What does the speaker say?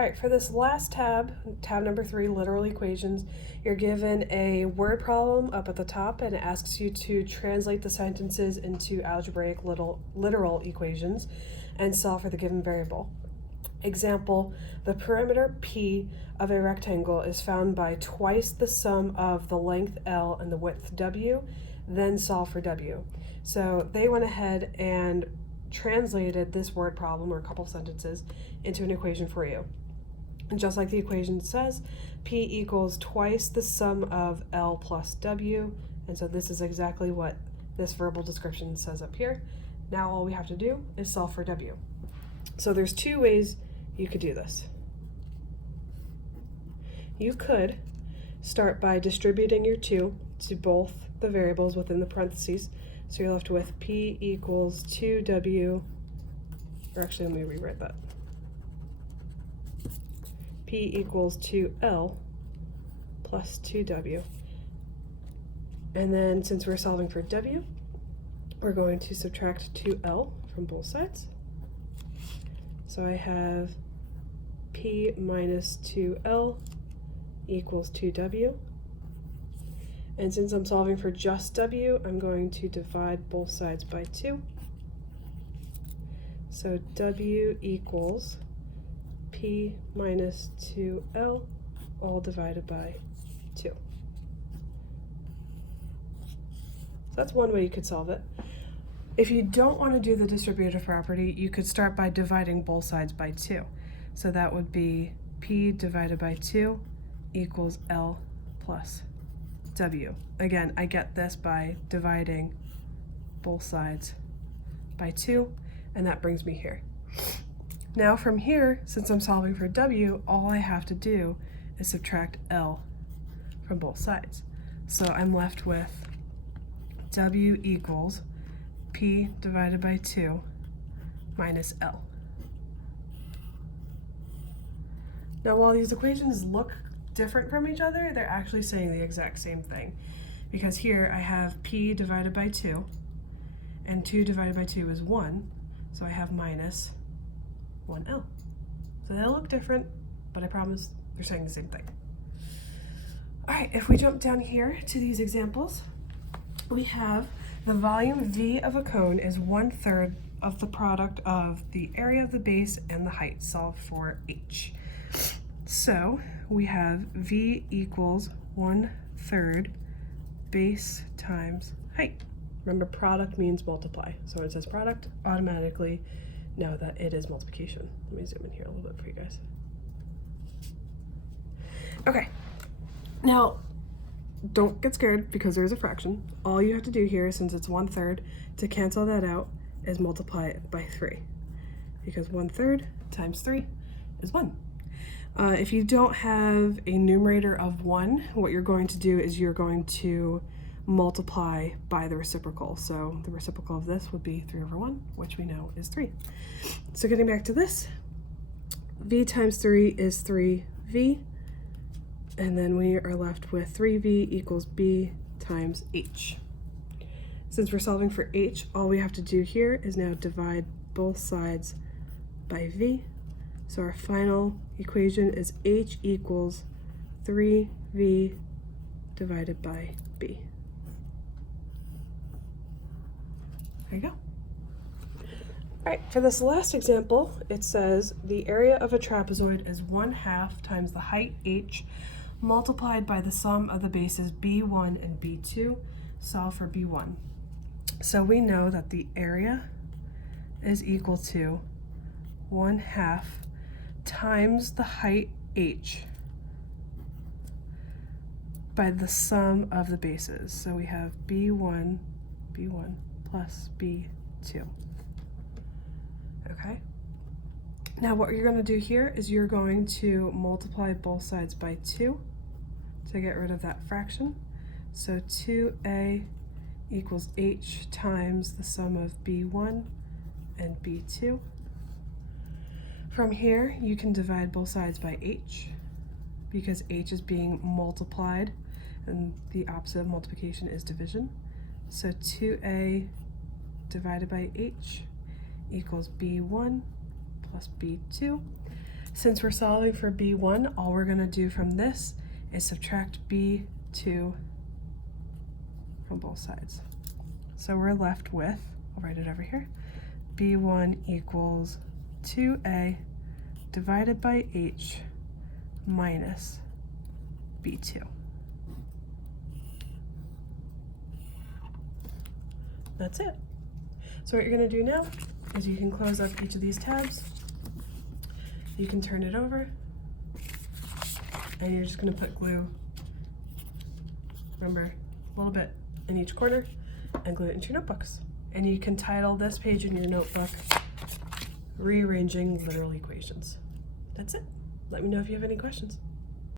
All right, for this last tab, tab number 3, literal equations, you're given a word problem up at the top and it asks you to translate the sentences into algebraic literal equations and solve for the given variable. Example, the perimeter P of a rectangle is found by twice the sum of the length L and the width W, then solve for W. So they went ahead and translated this word problem, or a couple sentences, into an equation for you. And just like the equation says, P equals twice the sum of L plus W, and so this is exactly what this verbal description says up here. Now all we have to do is solve for W. So there's two ways you could do this. You could start by distributing your 2 to both the variables within the parentheses. So you're left with P equals 2W, or actually let me rewrite that. P equals 2L plus 2W. And then since we're solving for W, we're going to subtract 2L from both sides. So I have P minus 2L equals 2W. And since I'm solving for just W, I'm going to divide both sides by 2. So W equals P minus 2L all divided by 2. So that's one way you could solve it. If you don't want to do the distributive property, you could start by dividing both sides by 2. So that would be P divided by 2 equals L plus W. Again, I get this by dividing both sides by 2, and that brings me here. Now from here, since I'm solving for W, all I have to do is subtract L from both sides. So I'm left with W equals P divided by 2 minus L. Now while these equations look different from each other, they're actually saying the exact same thing. Because here I have P divided by 2, and 2 divided by 2 is 1, so I have minus 1L. So they look different, but I promise they're saying the same thing. All right, if we jump down here to these examples, we have the volume V of a cone is 1/3 of the product of the area of the base and the height. Solve for H. So we have V equals 1/3 base times height. Remember, product means multiply. So when it says product, automatically know that it is multiplication. Let me zoom in here a little bit for you guys. Okay, now don't get scared because there's a fraction. All you have to do here, since it's 1/3, to cancel that out is multiply it by 3. Because 1/3 times 3 is 1. If you don't have a numerator of 1, what you're going to do is you're going to multiply by the reciprocal. So the reciprocal of this would be 3/1, which we know is 3. So getting back to this, V times 3 is 3V, and then we are left with 3V equals B times H. Since we're solving for H, all we have to do here is now divide both sides by V. So our final equation is H equals 3V divided by B. There you go. All right, for this last example, it says the area of a trapezoid is 1/2 times the height H multiplied by the sum of the bases B1 and B2. Solve for B1. So we know that the area is equal to 1/2 times the height H by the sum of the bases. So we have B1 plus B2. Okay. Now what you're going to do here is you're going to multiply both sides by 2 to get rid of that fraction. So 2A equals H times the sum of B1 and B2. From here, you can divide both sides by H because H is being multiplied and the opposite of multiplication is division. So 2A divided by H equals B1 plus B2. Since we're solving for B1, all we're gonna do from this is subtract B2 from both sides. So we're left with, I'll write it over here, B1 equals 2A divided by H minus B2. That's it. So what you're gonna do now is you can close up each of these tabs. You can turn it over, and you're just gonna put glue, remember, a little bit in each corner, and glue it into your notebooks. And you can title this page in your notebook, Rearranging Literal Equations. That's it. Let me know if you have any questions.